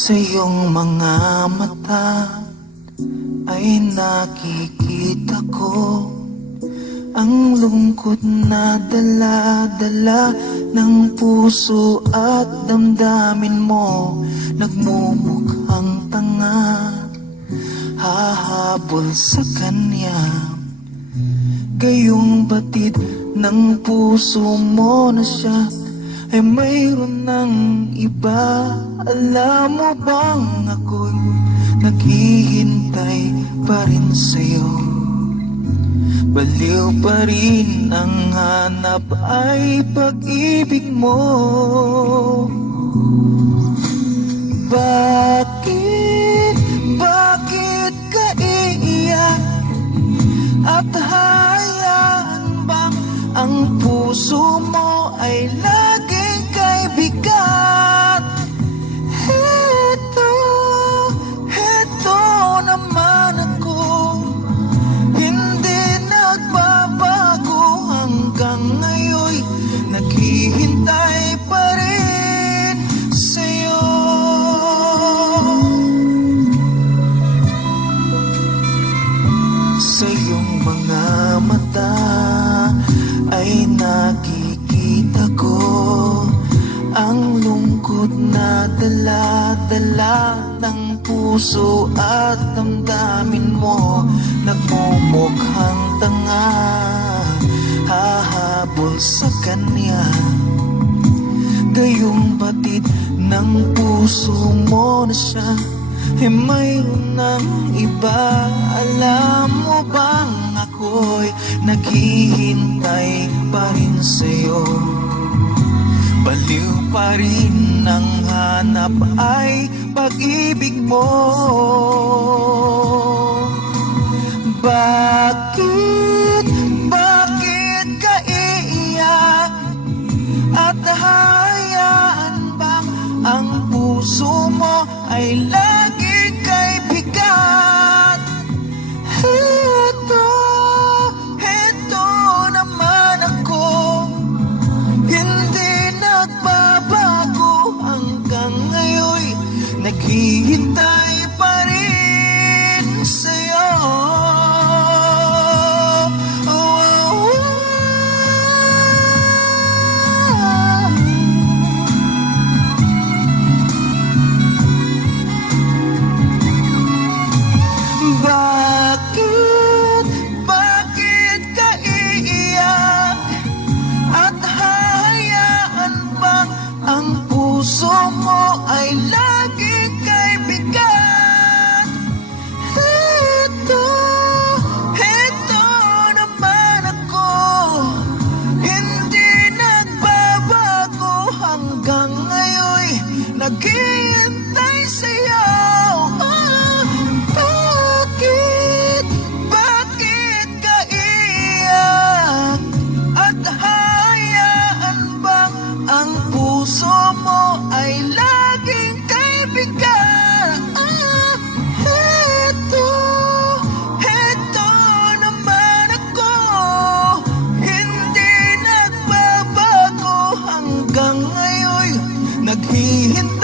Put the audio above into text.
Sa iyong mga mata ay nakikita ko ang lungkot na dala-dala ng puso at damdamin mo. Nagmumukhang tanga, hahabol sa kanya. Gayong batid ng puso mo na siya ay mayroon ng iba. Alam mo bang ako'y naghihintay pa rin sa'yo? Baliw pa rin ang hanap ay pag-ibig mo. Bakit ka iiyak? At hayaan bang ang puso mo ay laging kay bigat? Heto naman ako, hindi nagbabago hanggang ngayon, naghihintay pa rin sa'yo. Sa iyong mga mata ay nakikita ko ang lungkot na dala-dala ng puso at damdamin mo. Nagmumukhang tanga, hahabol sa kanya. Gayong batid ng puso mo na siya ay mayroon ng iba. Alam mo bang ako'y naghihintay pa rin sa'yo? Baliw pa rin ang hanap ay pag-ibig mo. Bakit ka iiyak? At hayaan bang ang puso mo ay lagi kay bigat? Heto naman ako, hindi nagbabago hanggang ngayon, naghihintay pa rin sa'yo. Bakit ka iiyak? At hayaan bang ang puso mo ay lagi kay bigat? Heto naman ako, hindi nagbabago hanggang ngayon, naghihintay sa'yo. Bakit ka iiyak? At hayaan bang ang puso mo ay laging kay bigat? Heto naman ako, hindi nagbabago hanggang ngayon, naghihintay